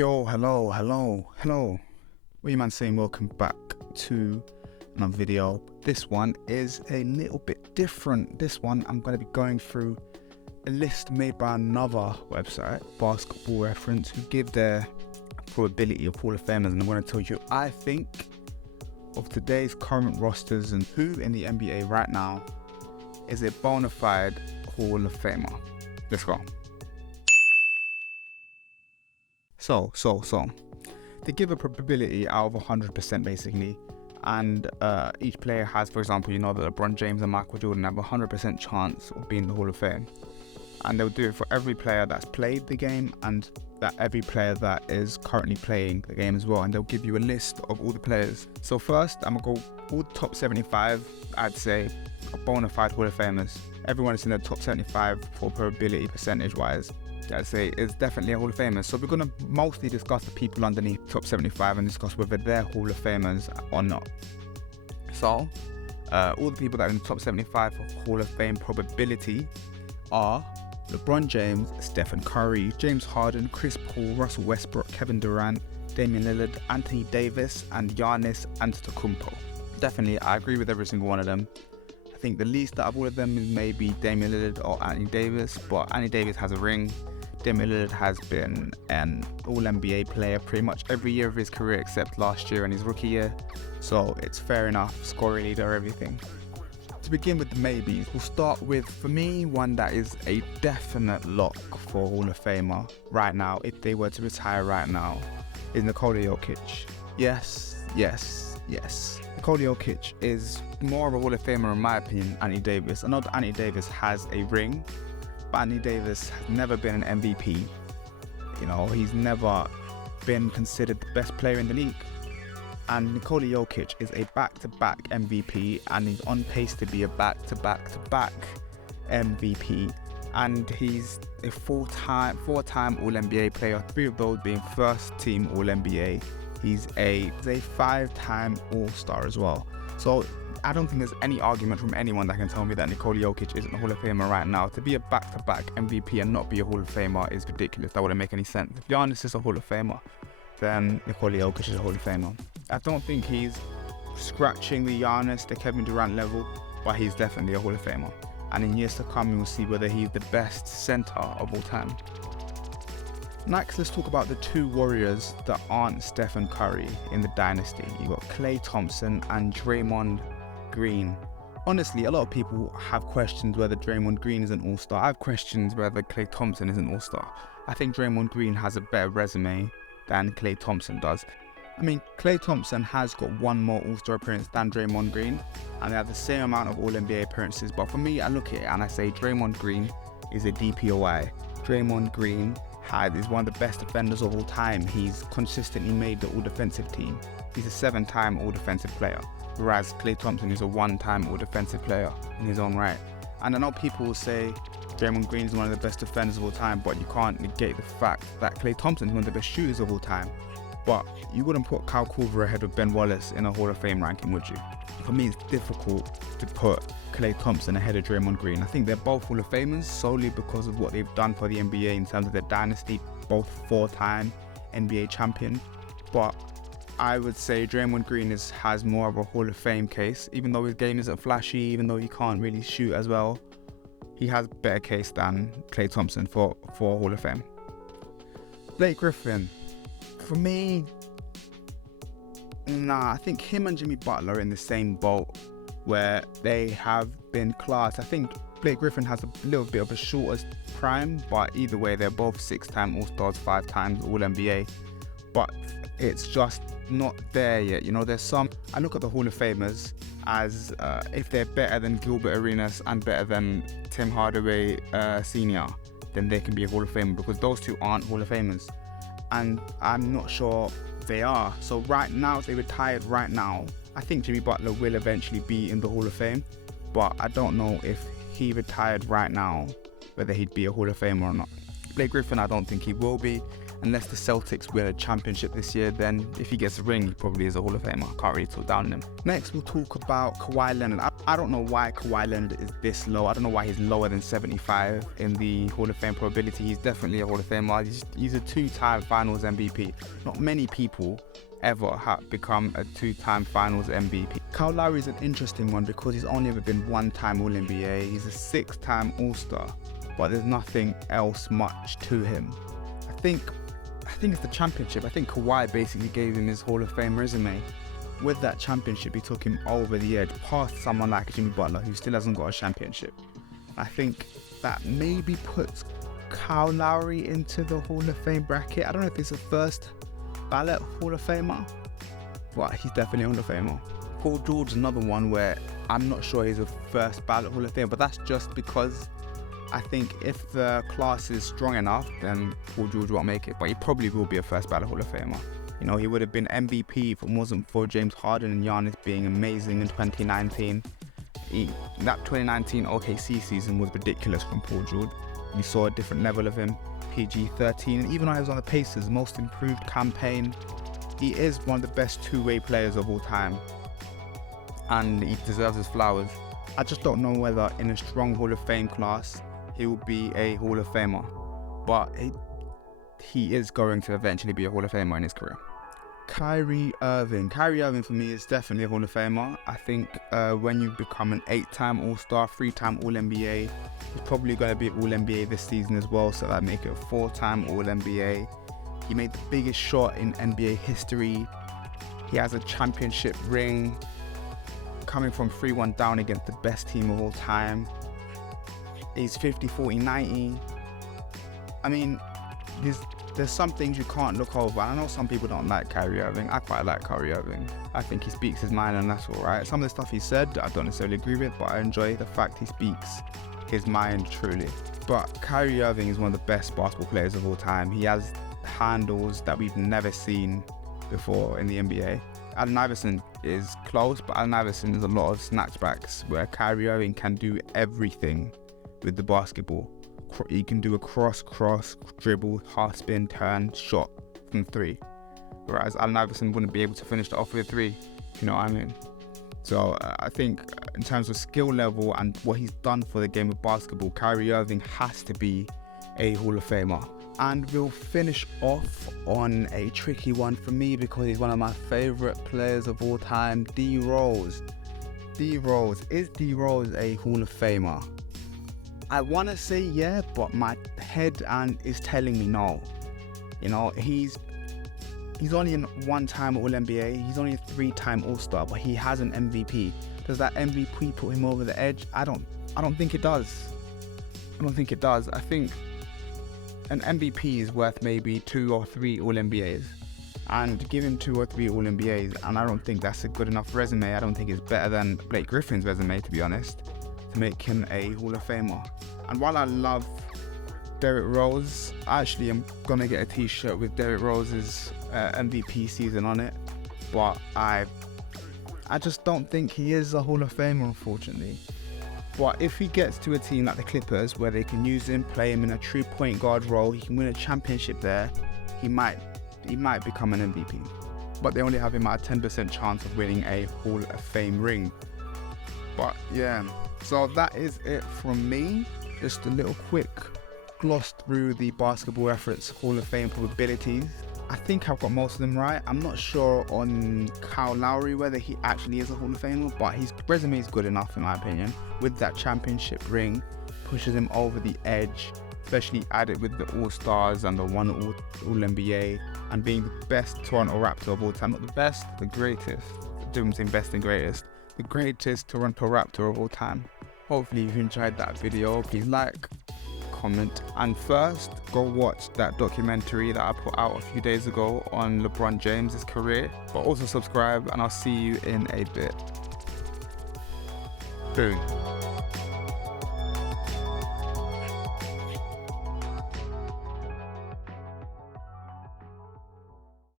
Yo, hello. What you man saying? Welcome back to another video. This one is a little bit different. This one I'm going to be going through a list made by another website, Basketball Reference, who give their probability of Hall of Famers, and I'm going to tell you I think of today's current rosters and who in the NBA right now is a bona fide Hall of Famer. Let's go. So they give a probability out of 100% basically, and each player has, for example, that LeBron James and Michael Jordan have a 100% chance of being in the Hall of Fame, and they'll do it for every player that's played the game and that every player that is currently playing the game as well, and they'll give you a list of all the players. So first I'm gonna go all the top 75, I'd say, bona fide Hall of Famers. Everyone is in the top 75 for probability percentage wise. I'd say is definitely a Hall of Famer. So we're going to mostly discuss the people underneath top 75 and discuss whether they're Hall of Famers or not. So all the people that are in the top 75 for Hall of Fame probability are LeBron James, Stephen Curry, James Harden, Chris Paul, Russell Westbrook, Kevin Durant, Damian Lillard, Anthony Davis, and Giannis Antetokounmpo. Definitely, I agree with every single one of them. I think the least out of all of them is maybe Damian Lillard or Anthony Davis, but Anthony Davis has a ring. Damian Lillard has been an All-NBA player pretty much every year of his career except last year and his rookie year, so it's fair enough, scoring leader, everything. To begin with the maybes, we'll start with, for me, one that is a definite lock for Hall of Famer right now, if they were to retire right now, is Nikola Jokic. Yes. Nikola Jokic is more of a Hall of Famer in my opinion, Anthony Davis. I know that Anthony Davis has a ring, but Anthony Davis has never been an MVP. He's never been considered the best player in the league. And Nikola Jokic is a back-to-back MVP, and he's on pace to be a back-to-back MVP. And he's a four-time All-NBA player, 3 of those being first-team All-NBA. He's a 5-time All-Star as well. So I don't think there's any argument from anyone that can tell me that Nikola Jokic isn't a Hall of Famer right now. To be a back-to-back MVP and not be a Hall of Famer is ridiculous. That wouldn't make any sense. If Giannis is a Hall of Famer, then Nikola Jokic is a Hall of Famer. I don't think he's scratching the Giannis, the Kevin Durant level, but he's definitely a Hall of Famer. And in years to come, we'll see whether he's the best center of all time. Next, let's talk about the 2 Warriors that aren't Stephen Curry in the dynasty. You've got Klay Thompson and Draymond Green. Honestly, a lot of people have questions whether Draymond Green is an all-star. I have questions whether Klay Thompson is an all-star. I think Draymond Green has a better resume than Klay Thompson does. I mean, Klay Thompson has got 1 more all-star appearance than Draymond Green, and they have the same amount of All-NBA appearances. But for me, I look at it and I say Draymond Green is a DPOY. Draymond Green is one of the best defenders of all time. He's consistently made the all-defensive team. He's a 7-time all-defensive player, whereas Klay Thompson is a 1-time all-defensive player in his own right. And I know people will say Draymond Green is one of the best defenders of all time, but you can't negate the fact that Klay Thompson is one of the best shooters of all time. But you wouldn't put Kyle Korver ahead of Ben Wallace in a Hall of Fame ranking, would you? For me, it's difficult to put Klay Thompson ahead of Draymond Green. I think they're both Hall of Famers solely because of what they've done for the NBA in terms of their dynasty, both 4-time NBA champion. But I would say Draymond Green has more of a Hall of Fame case. Even though his game isn't flashy, even though he can't really shoot as well, he has a better case than Klay Thompson for Hall of Fame. Blake Griffin. For me, I think him and Jimmy Butler are in the same boat where they have been class. I think Blake Griffin has a little bit of a shorter prime, but either way, they're both 6-time All-Stars, 5 times All-NBA. But it's just not there yet. There's some. I look at the Hall of Famers as if they're better than Gilbert Arenas and better than Tim Hardaway Sr., then they can be a Hall of Famer, because those 2 aren't Hall of Famers. And I'm not sure they are. So right now, if they retired right now, I think Jimmy Butler will eventually be in the Hall of Fame, but I don't know if he retired right now whether he'd be a Hall of Famer or not. Blake Griffin, I don't think he will be, unless the Celtics win a championship this year, then if he gets a ring, he probably is a Hall of Famer. Can't really talk down on him. Next, we'll talk about Kawhi Leonard. I don't know why Kawhi Leonard is this low. I don't know why he's lower than 75 in the Hall of Fame probability. He's definitely a Hall of Famer. He's a 2-time Finals MVP. Not many people ever have become a 2-time Finals MVP. Kyle Lowry is an interesting one because he's only ever been 1-time All-NBA. He's a 6-time All-Star, but there's nothing else much to him. I think it's the championship. I think Kawhi basically gave him his Hall of Fame resume. With that championship, he took him over the edge, past someone like Jimmy Butler, who still hasn't got a championship. I think that maybe puts Kyle Lowry into the Hall of Fame bracket. I don't know if he's a first ballot Hall of Famer, but he's definitely a Hall of Famer. Paul George is another one where I'm not sure he's a first ballot Hall of Famer, but that's just because I think if the class is strong enough, then Paul George won't make it, but he probably will be a first ballot Hall of Famer. You know, he would have been MVP if it wasn't for James Harden and Giannis being amazing in 2019. That 2019 OKC season was ridiculous from Paul George. We saw a different level of him, PG-13, and even though he was on the Pacers' most improved campaign, he is one of the best two-way players of all time, and he deserves his flowers. I just don't know whether in a strong Hall of Fame class, he will be a Hall of Famer, but he is going to eventually be a Hall of Famer in his career. Kyrie Irving for me is definitely a Hall of Famer. I think when you become an 8-time All-Star, 3-time All-NBA, he's probably going to be All-NBA this season as well, so that make it a 4-time All-NBA. He made the biggest shot in NBA history. He has a championship ring, coming from 3-1 down against the best team of all time. He's 50, 40, 90. I mean, there's some things you can't look over. I know some people don't like Kyrie Irving. I quite like Kyrie Irving. I think he speaks his mind and that's alright. Some of the stuff he said, I don't necessarily agree with, but I enjoy the fact he speaks his mind truly. But Kyrie Irving is one of the best basketball players of all time. He has handles that we've never seen before in the NBA. Allen Iverson is close, but Allen Iverson is a lot of snatchbacks, where Kyrie Irving can do everything with the basketball. He can do a cross, dribble, half spin, turn, shot from 3. Whereas Allen Iverson wouldn't be able to finish that off with a 3, you know what I mean? So I think in terms of skill level and what he's done for the game of basketball, Kyrie Irving has to be a Hall of Famer. And we'll finish off on a tricky one for me because he's one of my favourite players of all time, D Rose. Is D Rose a Hall of Famer? I want to say yeah, but my head is telling me no. You know, he's only a 1-time All-NBA. He's only a 3-time All-Star, but he has an MVP. Does that MVP put him over the edge? I don't think it does. I think an MVP is worth maybe 2 or 3 All-NBAs. And give him 2 or 3 All-NBAs, and I don't think that's a good enough resume. I don't think it's better than Blake Griffin's resume, to be honest, to make him a Hall of Famer. And while I love Derrick Rose, I actually am gonna get a t-shirt with Derrick Rose's MVP season on it, but I just don't think he is a Hall of Famer, unfortunately. But if he gets to a team like the Clippers, where they can use him, play him in a true point guard role, he can win a championship there, he might become an MVP. But they only have him at a 10% chance of winning a Hall of Fame ring. But yeah, so that is it from me. Just a little quick gloss through the Basketball Reference Hall of Fame probabilities. I think I've got most of them right. I'm not sure on Kyle Lowry whether he actually is a Hall of Famer, but his resume is good enough in my opinion. With that championship ring, pushes him over the edge, especially added with the All-Stars and the one All-NBA, and being the best Toronto Raptor of all time. Not the best, the greatest. I didn't say best and greatest. The greatest Toronto Raptor of all time. Hopefully you've enjoyed that video. Please like, comment, and first go watch that documentary that I put out a few days ago on LeBron James's career, but also subscribe, and I'll see you in a bit. Boom.